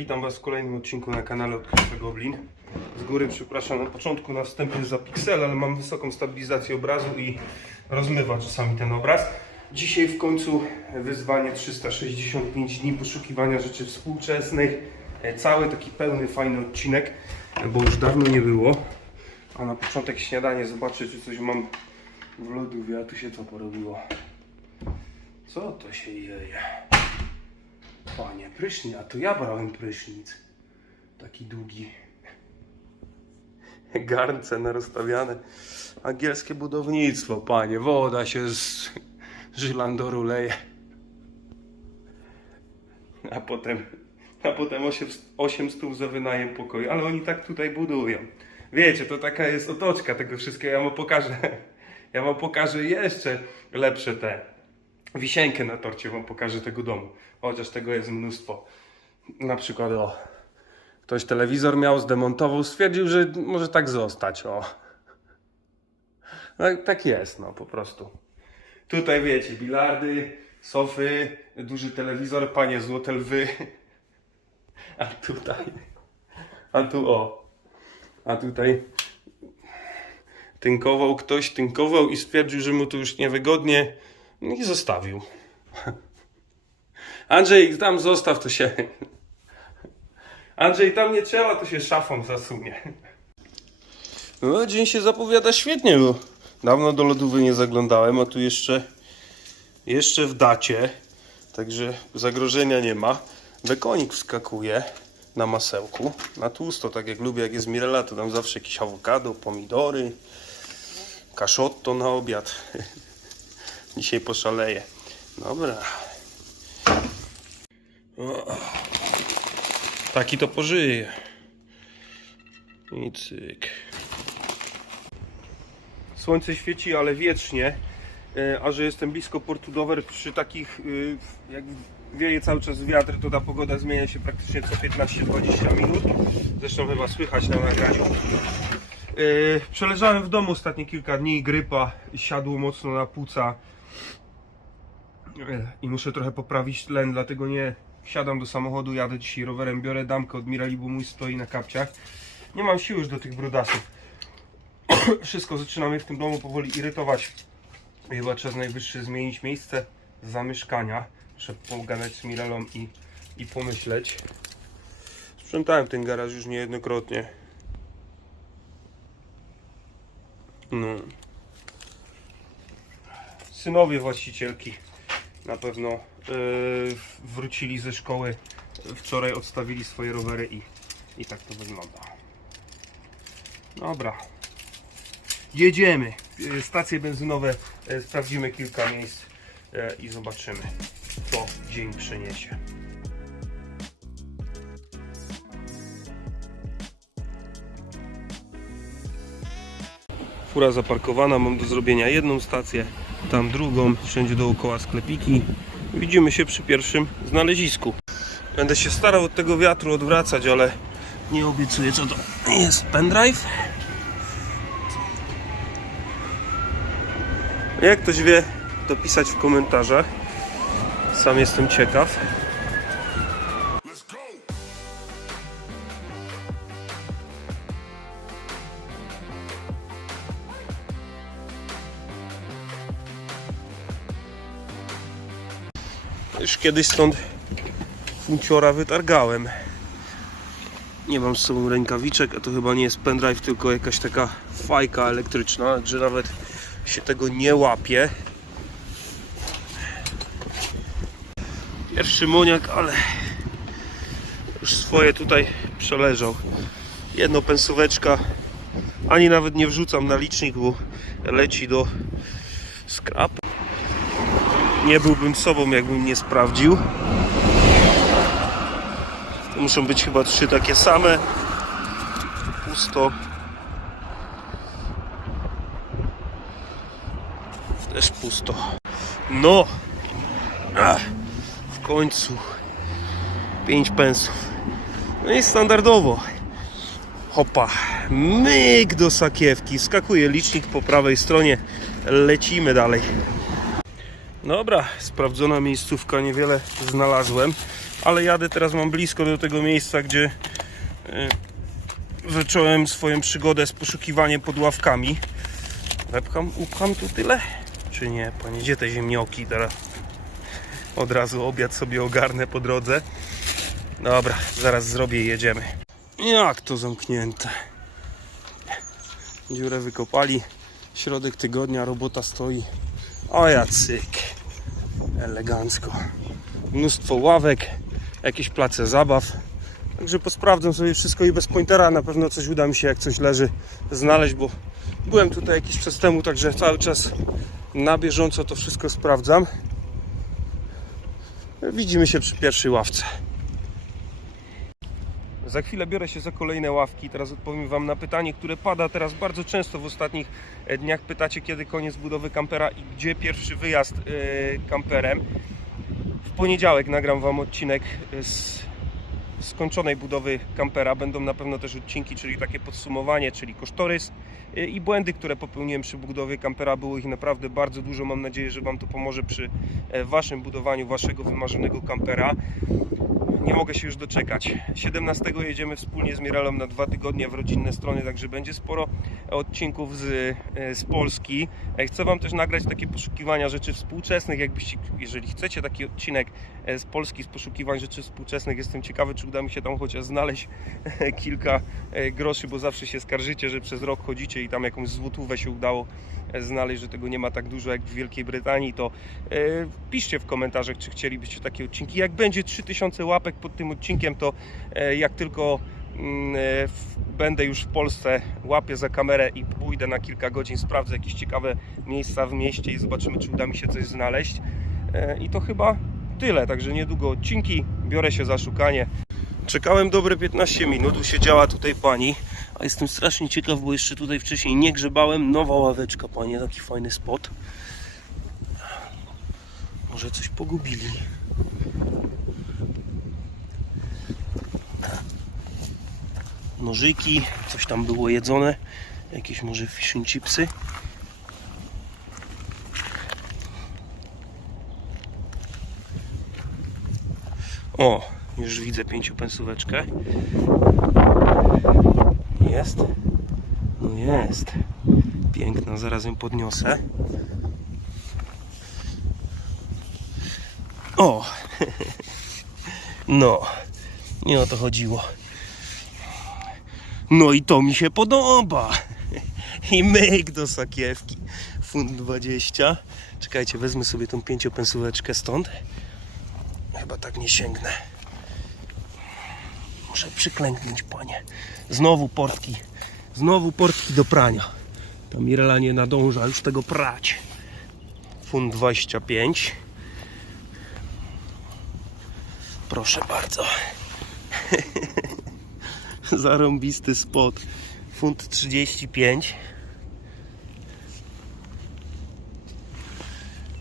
Witam Was w kolejnym odcinku na kanale Odkrywcze Goblin. Z góry przepraszam na początku na wstępie za piksel, ale mam wysoką stabilizację obrazu i rozmywa czasami ten obraz. Dzisiaj w końcu wyzwanie 365 dni poszukiwania rzeczy współczesnych. E, Cały taki pełny, fajny odcinek, bo już dawno nie było. A na początek śniadanie zobaczę, czy coś mam w lodówie, a tu się co porobiło. Co to się jeje? Panie, prysznic, a to ja brałem prysznic. Taki długi. Garnce narozstawiane. Angielskie budownictwo, panie. Woda się z Żylandoru leje. A potem, a potem 8, 8 stów za wynajem pokoju. Ale oni tak tutaj budują. Wiecie, to taka jest otoczka tego wszystkiego. Ja wam pokażę. Ja wam pokażę jeszcze lepsze te wisienkę na torcie wam pokażę tego domu. Chociaż tego jest mnóstwo. Na przykład o. Ktoś telewizor miał, zdemontował, stwierdził, że może tak zostać. O. No, tak jest, no po prostu. Tutaj wiecie, bilardy, sofy, duży telewizor, panie złote lwy. A tutaj. A tu o. A tutaj tynkował ktoś, tynkował i stwierdził, że mu to już niewygodnie i zostawił. Andrzej, tam zostaw to się. Andrzej, tam nie trzeba, to się szafą zasunie. No, dzień się zapowiada świetnie, bo dawno do lodówy nie zaglądałem, a tu jeszcze, jeszcze w dacie, także zagrożenia nie ma. Bekonik wskakuje na masełku, na tłusto, tak jak lubię, jak jest Mirela, to tam zawsze jakieś awokado, pomidory, kaszotto na obiad. Dzisiaj poszaleję. Dobra. O, taki to pożyje. I cyk. Słońce świeci, ale wiecznie. E, A że jestem blisko Portu Dover, przy takich, y, jak wieje cały czas wiatr, to ta pogoda zmienia się praktycznie co 15-20 minut. Zresztą chyba słychać na nagraniu. Yy, Przeleżałem w domu ostatnie kilka dni, grypa siadło mocno na płuca i muszę trochę poprawić tlen, dlatego nie wsiadam do samochodu, jadę dzisiaj rowerem, biorę damkę od Mirali, bo mój stoi na kapciach. Nie mam siły już do tych brudasów. Wszystko zaczyna mnie w tym domu powoli irytować. Chyba czas najwyższy zmienić miejsce zamieszkania. Muszę pogadać z Mirelą i, i pomyśleć. Sprzątałem ten garaż już niejednokrotnie. No. Synowie właścicielki na pewno yy, wrócili ze szkoły. Wczoraj odstawili swoje rowery i, i tak to wygląda. Dobra. Jedziemy. Yy, Stacje benzynowe. yy, Sprawdzimy kilka miejsc i zobaczymy, co dzień przyniesie. Fura zaparkowana, mam do zrobienia jedną stację, tam drugą, wszędzie dookoła sklepiki. Widzimy się przy pierwszym znalezisku. Będę się starał od tego wiatru odwracać, ale nie obiecuję co to jest. Pendrive? Jak ktoś wie, to pisać w komentarzach. Sam jestem ciekaw. Kiedyś stąd funciora wytargałem. Nie mam z sobą rękawiczek, a to chyba nie jest pendrive, tylko jakaś taka fajka elektryczna, że nawet się tego nie łapie. Pierwszy moniak, ale już swoje tutaj przeleżał. Jedno pensóweczka, ani nawet nie wrzucam na licznik, bo leci do skrapu. Nie byłbym sobą, jakbym nie sprawdził. To muszą być chyba trzy takie same. Pusto. Też pusto. No! Ach, w końcu. Pięć pensów. No i standardowo. Hopa. Myk do sakiewki. Skakuje licznik po prawej stronie. Lecimy dalej. Dobra, sprawdzona miejscówka, niewiele znalazłem. ale jadę teraz, mam blisko do tego miejsca, gdzie e, zacząłem swoją przygodę z poszukiwaniem pod ławkami. Wepcham, upcham tu tyle? Czy nie, panie? Gdzie te ziemnioki teraz? Od razu obiad sobie ogarnę po drodze. Dobra, zaraz zrobię i jedziemy. Jak to zamknięte? Dziurę wykopali. Środek tygodnia, robota stoi. O ja cyk. Elegancko. Mnóstwo ławek, jakieś place zabaw. Także posprawdzam sobie wszystko i bez pointera na pewno coś uda mi się, jak coś leży, znaleźć, bo byłem tutaj jakiś czas temu, także cały czas na bieżąco to wszystko sprawdzam. Widzimy się przy pierwszej ławce. Za chwilę biorę się za kolejne ławki. Teraz odpowiem Wam na pytanie, które pada teraz bardzo często w ostatnich e, dniach. Pytacie, kiedy koniec budowy kampera i gdzie pierwszy wyjazd e, kamperem. W poniedziałek nagram Wam odcinek e, z skończonej budowy kampera. Będą na pewno też odcinki, czyli takie podsumowanie, czyli kosztorys i błędy, które popełniłem przy budowie kampera. Było ich naprawdę bardzo dużo. Mam nadzieję, że Wam to pomoże przy Waszym budowaniu Waszego wymarzonego kampera. Nie mogę się już doczekać. 17 jedziemy wspólnie z Mirelą na dwa tygodnie w rodzinne strony, także będzie sporo odcinków z, e, z Polski. E, Chcę Wam też nagrać takie poszukiwania rzeczy współczesnych. Jakbyście, jeżeli chcecie taki odcinek z Polski, z poszukiwań rzeczy współczesnych, jestem ciekawy, czy uda mi się tam chociaż znaleźć kilka e, groszy, bo zawsze się skarżycie, że przez rok chodzicie i tam jakąś złotówę się udało e, znaleźć, że tego nie ma tak dużo jak w Wielkiej Brytanii, to e, piszcie w komentarzach, czy chcielibyście takie odcinki. Jak będzie 3000 łapek pod tym odcinkiem, to e, jak tylko mm, e, będę już w Polsce, łapię za kamerę i pójdę na kilka godzin, sprawdzę jakieś ciekawe miejsca w mieście i zobaczymy, czy uda mi się coś znaleźć. E, I to chyba tyle, także niedługo odcinki, biorę się za szukanie. Czekałem dobre 15 minut, usiedziała tutaj pani, a jestem strasznie ciekaw, bo jeszcze tutaj wcześniej nie grzebałem. Nowa ławeczka, panie, taki fajny spot. Może coś pogubili. Nożyki, coś tam było jedzone. Jakieś może fish and chipsy. O, już widzę pięciopensóweczkę. Jest. No jest. Piękna, zaraz ją podniosę. O! No, nie o to chodziło. No i to mi się podoba. I myk do sakiewki. Funt 20. Czekajcie, wezmę sobie tą pięciopensóweczkę stąd. Chyba tak nie sięgnę. Muszę przyklęknąć, panie. Znowu portki. Znowu portki do prania. Ta Mirela nie nadąża już tego prać. Funt 25. Proszę bardzo. Zarąbisty spot. Funt 35.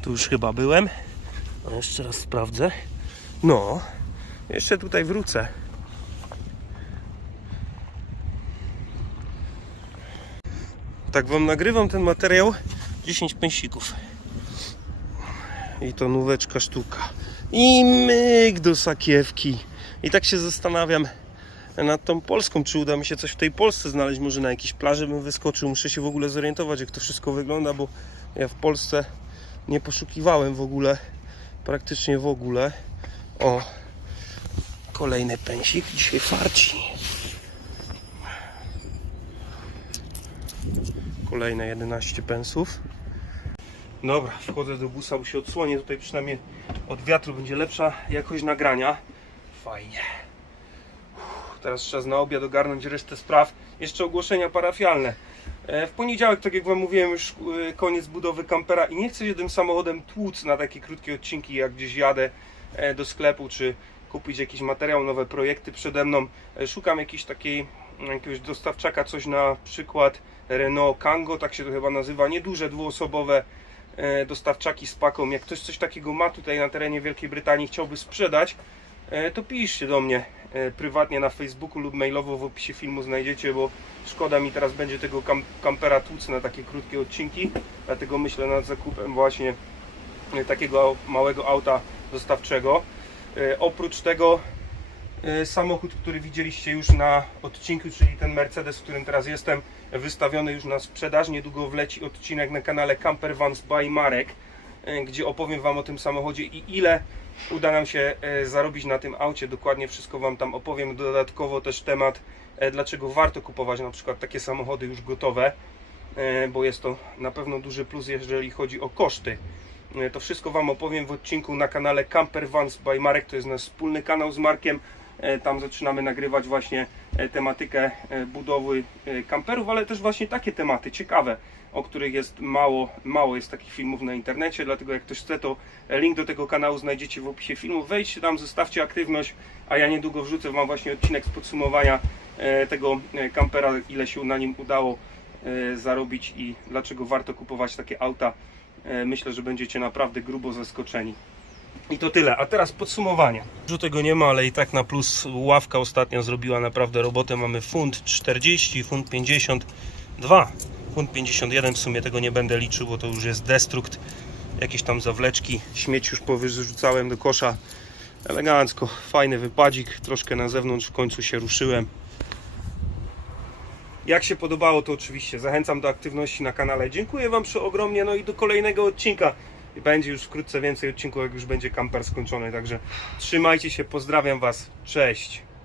Tu już chyba byłem. Jeszcze raz sprawdzę. No, jeszcze tutaj wrócę. Tak wam nagrywam ten materiał 10 pęsików. I to nóweczka sztuka. I myk do sakiewki. I tak się zastanawiam nad tą Polską, czy uda mi się coś w tej Polsce znaleźć. Może na jakiejś plaży bym wyskoczył. Muszę się w ogóle zorientować, jak to wszystko wygląda, bo ja w Polsce nie poszukiwałem w ogóle, praktycznie w ogóle. O, kolejny pęsik, dzisiaj farci. Kolejne 11 pensów. Dobra, wchodzę do busa, bo się odsłonię tutaj przynajmniej od wiatru będzie lepsza jakość nagrania. Fajnie. Uff, Teraz czas na obiad ogarnąć resztę spraw. Jeszcze ogłoszenia parafialne. E, W poniedziałek, tak jak Wam mówiłem, już e, koniec budowy kampera i nie chcę się tym samochodem tłuc na takie krótkie odcinki, jak gdzieś jadę do sklepu, czy kupić jakiś materiał, nowe projekty przede mną. E, Szukam jakiejś takiej, jakiegoś dostawczaka, coś na przykład Renault Kango, tak się to chyba nazywa, nieduże, dwuosobowe e, dostawczaki z paką. Jak ktoś coś takiego ma tutaj na terenie Wielkiej Brytanii, chciałby sprzedać, e, to piszcie do mnie e, prywatnie na Facebooku lub mailowo w opisie filmu znajdziecie, bo szkoda mi teraz będzie tego kam kampera tłuc na takie krótkie odcinki, dlatego myślę nad zakupem właśnie e, takiego małego auta dostawczego. E, oprócz tego e, samochód, który widzieliście już na odcinku, czyli ten Mercedes, w którym teraz jestem, wystawiony już na sprzedaż. Niedługo wleci odcinek na kanale Camper Vans by Marek, e, gdzie opowiem Wam o tym samochodzie i ile uda nam się zarobić na tym aucie. Dokładnie wszystko Wam tam opowiem. Dodatkowo też temat, dlaczego warto kupować na przykład takie samochody już gotowe, bo jest to na pewno duży plus, jeżeli chodzi o koszty. E, To wszystko Wam opowiem w odcinku na kanale Camper Vans by Marek. To jest nasz wspólny kanał z Markiem. E, Tam zaczynamy nagrywać właśnie e, tematykę budowy kamperów, ale też właśnie takie tematy ciekawe, o których jest mało, mało jest takich filmów na internecie. Dlatego jak ktoś chce, to link do tego kanału znajdziecie w opisie filmu. Wejdźcie tam, zostawcie aktywność, a ja niedługo wrzucę Wam właśnie odcinek z podsumowania tego kampera, ile się na nim udało zarobić i dlaczego warto kupować takie auta. E, Myślę, że będziecie naprawdę grubo zaskoczeni. I to tyle. A teraz podsumowanie. Dużo tego nie ma, ale i tak na plus ławka ostatnio zrobiła naprawdę robotę. Mamy funt 40, funt 52, funt 51. W sumie tego nie będę liczył, bo to już jest destrukt. Jakieś tam zawleczki, śmieci już powyrzucałem do kosza. Elegancko, fajny wypadzik. Troszkę na zewnątrz w końcu się ruszyłem. Jak się podobało, to oczywiście zachęcam do aktywności na kanale. Dziękuję Wam przeogromnie, no i do kolejnego odcinka. Będzie już wkrótce więcej odcinków, jak już będzie kamper skończony. Także trzymajcie się, pozdrawiam Was, cześć.